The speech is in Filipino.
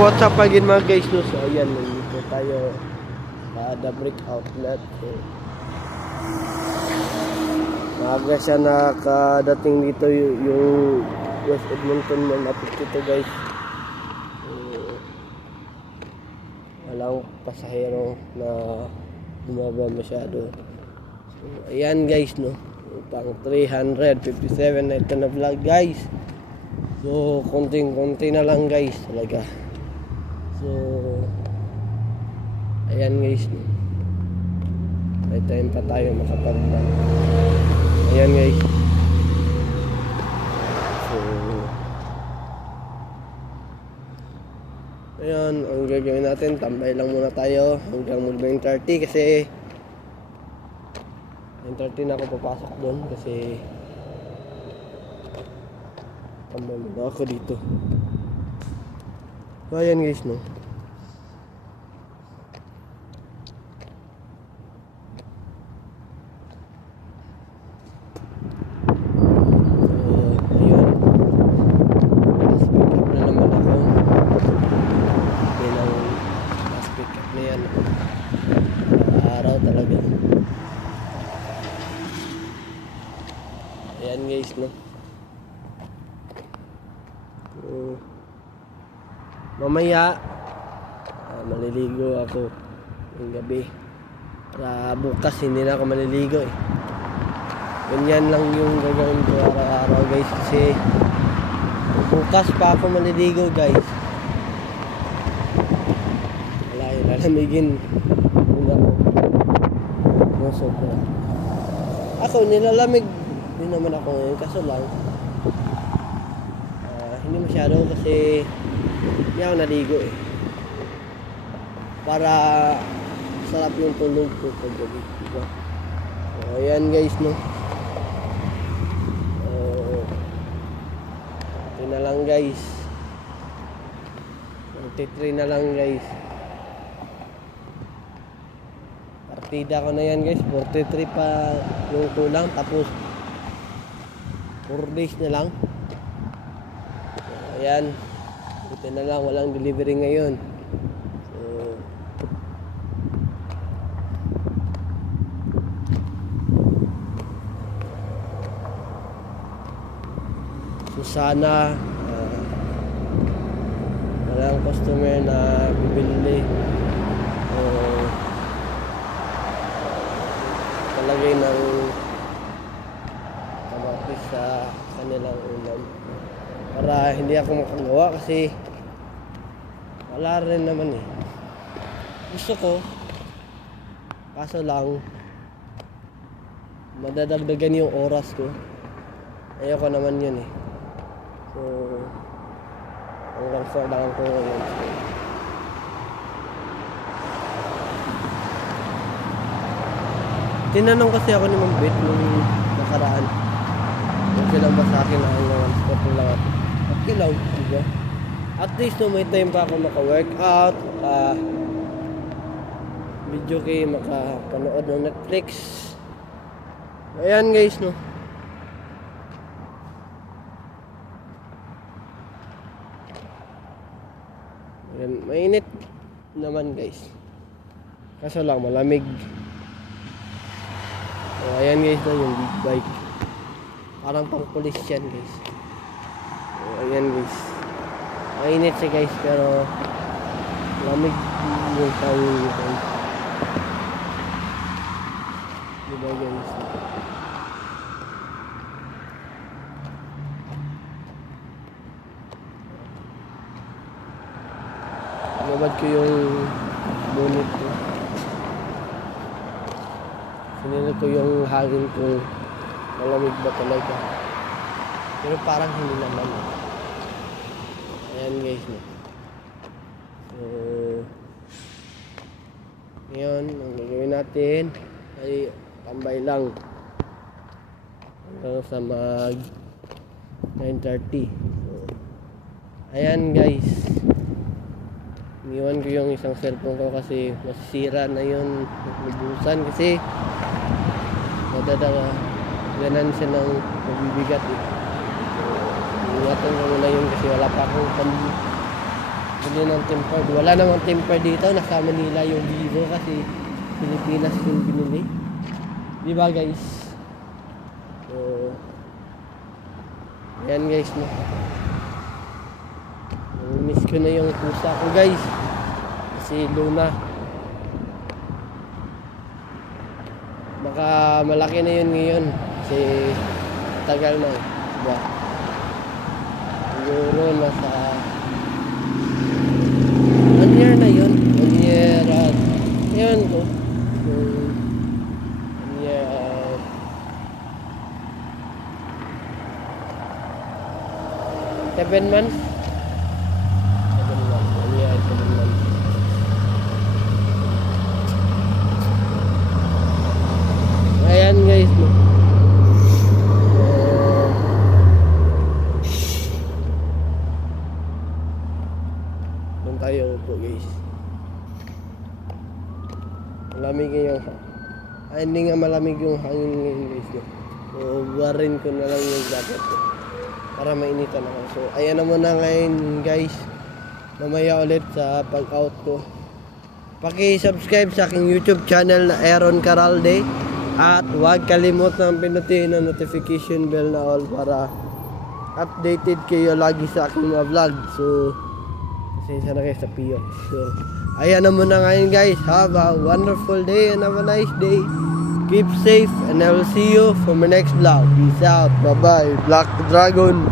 what's up again mga guys, no? So ayan, nandito tayo sa The Brick Outlet. So, maaga siya nakadating dito yung West Edmonton Mall. Napit dito guys. Walang pasahero na bumaba masyado. So ayan guys, no? Pang 357 na ito na vlog guys. So konting-konti na lang guys talaga. So ayan guys, no? May time pa tayo makapag-vlog. Ayan guys. So ayan, ang gagawin natin, tambay lang muna tayo hanggang mag-9:30 kasi 9:30 na ako papasok doon kasi tambay muna ako dito. So ayan guys, no? Ayan guys, no? Mamaya maliligo ako ng gabi. Bukas hindi na ako maliligo eh. Ganyan lang yung gagawin ko araw-araw guys kasi bukas pa ako maliligo guys. Wala yun, lalamigin muna ako. No, sobra. Ako nilalamig din naman ako ngayon, kaso lang hindi masyado kasi hindi ako naligo eh, para sarap yung tulog ko paggabi, diba? So ayan guys, no? Ito na lang guys, 23 na lang guys, partida ko na yan guys. 43 pa yung kulang, tapos 4 days na lang. So, ayan. Ito na lang. Walang delivery ngayon. So sana walang customer na bibili. Talagay ng sa kanilang ulam para hindi ako makagawa kasi wala rin naman eh. Gusto ko, kaso lang madadagdagan yung oras ko. Ayoko naman yun eh. So hanggang sa lang ko ngayon. Tinanong kasi ako ni Ma'am Bet nung nakaraan kung silang ba sa akin na ang sport lang ako. Okay lang, diba? At least no, may time pa ako maka-workout, video kay makapanood ng Netflix. Ayan guys, no? Ayan, mainit naman guys, kaso lang malamig. So ayan guys, no, yung big bike. Parang pang police yan guys. So ayan guys, mainit siya guys pero lamig yung tawin guys. Diba guys? Nabad ko yung bonnet ko. Sinila ko yung hangin ko. Malamig ba talaga? Pero parang hindi naman. Ayan guys, no? So ngayon, ang gagawin natin ay tambay lang hanggang sa mag 9:30. So ayan guys, iniwan ko yung isang cellphone ko kasi masisira na yun, lubusan kasi ganan siya ng mabibigat eh. So, ingatan ko muna yun kasi wala pa akong Bili ng tempered. Wala namang tempered dito. Nasa Manila yung Vivo kasi Pilipinas yung binili. Di ba guys? So, yan guys, no. Miss ko na yung pusa ko guys. Kasi Luna. Baka malaki na yun ngayon. Kasi tagal na. Diba? Siguro nasa 1 year na yun. 1 year at yun ko. 1 year at 7 months. 7 months. 1 year at 7 months. Ayan guys, no. Doon tayo po guys. Malamig yung hindi nga malamig yung hangin ngayon guys, no. So warin ko na lang yung jacket ko para mainitan ako. So ayan na muna ngayon guys. Mamaya ulit sa pag-out ko. Paki-subscribe sa aking YouTube channel na Aaron Caralde. At huwag kalimutan pinutin ang notification bell na all para updated kayo lagi sa aking mga vlog. So, pasensya na kayo sa piyok. So, ayan na muna ngayon guys. Have a wonderful day and have a nice day. Keep safe and I will see you for my next vlog. Peace out. Bye-bye. Black Dragon.